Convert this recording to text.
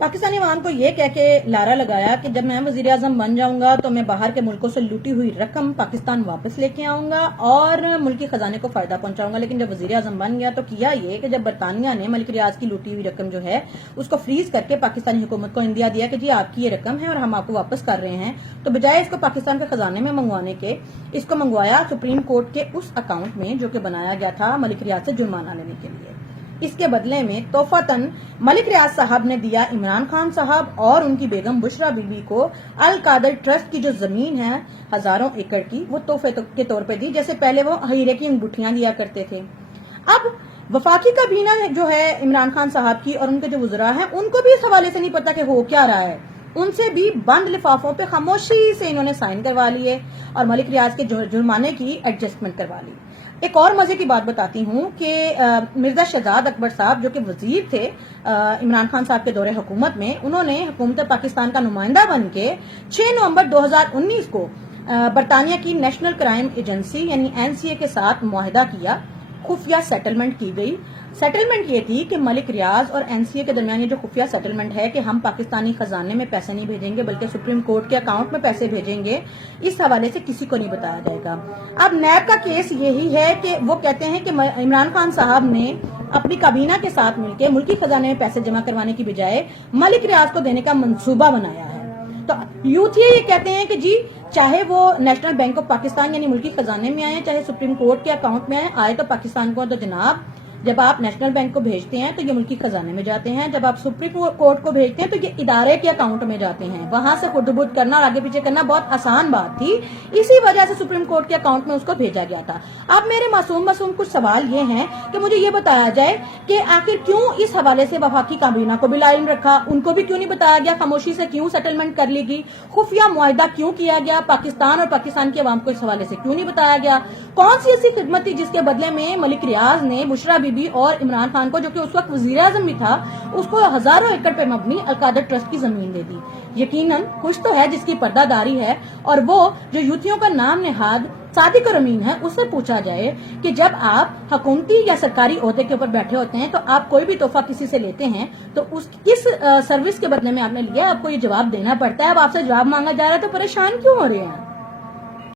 पाकिस्तानी अवाम को ये कह के लारा लगाया कि जब मैं वजीर आजम बन जाऊंगा तो मैं बाहर के मुल्कों से लूटी हुई रकम पाकिस्तान वापस लेके आऊंगा और मुल्की खजाने को फायदा पहुंचाऊंगा। लेकिन जब वजीर आजम बन गया तो किया ये कि जब बरतानिया ने मलिक रियाज की लूटी हुई रकम जो है उसको फ्रीज करके पाकिस्तानी हुकूमत को इंदिया दिया कि जी आपकी ये रकम है और हम आपको वापस कर रहे हैं, तो बजाय इसको पाकिस्तान के खजाने में मंगवाने के इसको मंगवाया सुप्रीम कोर्ट के उस अकाउंट में जो कि बनाया गया था मलिक रियाज से जुर्माना लेने के लिए। इसके बदले में तोहफतन मलिक रियाज साहब ने दिया इमरान खान साहब और उनकी बेगम बुशरा बीबी को अल कादर ट्रस्ट की जो जमीन है हजारों एकड़ की, वो तोहफे के तौर पे दी, जैसे पहले वो हीरे की अंगूठियां दिया करते थे। अब वफाकी काबीना जो है इमरान खान साहब की और उनके जो वज़रा हैं उनको भी इस हवाले से नहीं पता कि हो क्या रहा है। उनसे भी बंद लिफाफों पे खामोशी से इन्होंने साइन करवा लिए और मलिक रियाज के जुर्माने की एडजस्टमेंट करवा ली। एक और मजे की बात बताती हूँ कि मिर्जा शहजाद अकबर साहब जो कि वजीर थे इमरान खान साहब के दौरे हुकूमत में, उन्होंने हुकूमत पाकिस्तान का नुमाइंदा बन के 6 नवंबर 2019 को बरतानिया की नेशनल क्राइम एजेंसी यानी एनसीए के साथ मुआहिदा किया, खुफिया सेटलमेंट की गई। सेटलमेंट ये थी कि मलिक रियाज और एनसीए के दरमियान ये जो खुफिया सेटलमेंट है कि हम पाकिस्तानी खजाने में पैसे नहीं भेजेंगे बल्कि सुप्रीम कोर्ट के अकाउंट में पैसे भेजेंगे, इस हवाले से किसी को नहीं बताया जाएगा। अब नैब का केस यही है कि वो कहते हैं कि इमरान खान साहब ने अपनी काबीना के साथ मिलकर मुल्की खजाने में पैसे जमा करवाने की बजाय मलिक रियाज को देने का मंसूबा बनाया है। तो यूथ ये कहते हैं कि जी चाहे वो नेशनल बैंक ऑफ पाकिस्तान यानी मुल्की खजाने में आए, चाहे सुप्रीम कोर्ट के अकाउंट में आए तो पाकिस्तान को तो जनाब जब आप नेशनल बैंक को भेजते हैं तो ये मुल्की खजाने में जाते हैं, जब आप सुप्रीम कोर्ट को भेजते हैं तो ये इदारे के अकाउंट में जाते हैं। वहां से खुर्द-बुर्द करना और आगे पीछे करना बहुत आसान बात थी, इसी वजह से सुप्रीम कोर्ट के अकाउंट में उसको भेजा गया था। अब मेरे मासूम कुछ सवाल ये हैं कि मुझे ये बताया जाए कि आखिर क्यों इस हवाले से वफाकी काबीना को भी लाइन रखा, उनको भी क्यों नहीं बताया गया, खामोशी से क्यों सेटलमेंट कर ली गई, खुफिया मुआहिदा क्यों किया गया, पाकिस्तान और पाकिस्तान के अवाम को इस हवाले से क्यों नहीं बताया गया, कौन सी ऐसी खिदमत थी जिसके बदले में मलिक रियाज ने बुशरा बीबी और इमरान खान को जो कि उस वक्त वजीर आजम भी था उसको हजारों एकड़ पे मबनी अल कादर ट्रस्ट की जमीन दे दी। यकीनन कुछ तो है जिसकी पर्दादारी है, और वो जो यूथियों का नाम नेहाद सादिक और अमीन है उससे पूछा जाए कि जब आप हुकूमती या सरकारी ओहदे के ऊपर बैठे होते हैं तो आप कोई भी तोहफा किसी से लेते हैं तो उस किस सर्विस के बदले में आपने लिया, आपको ये जवाब देना पड़ता है। अब आपसे जवाब मांगा जा रहा है तो परेशान क्यों हो रहे हैं।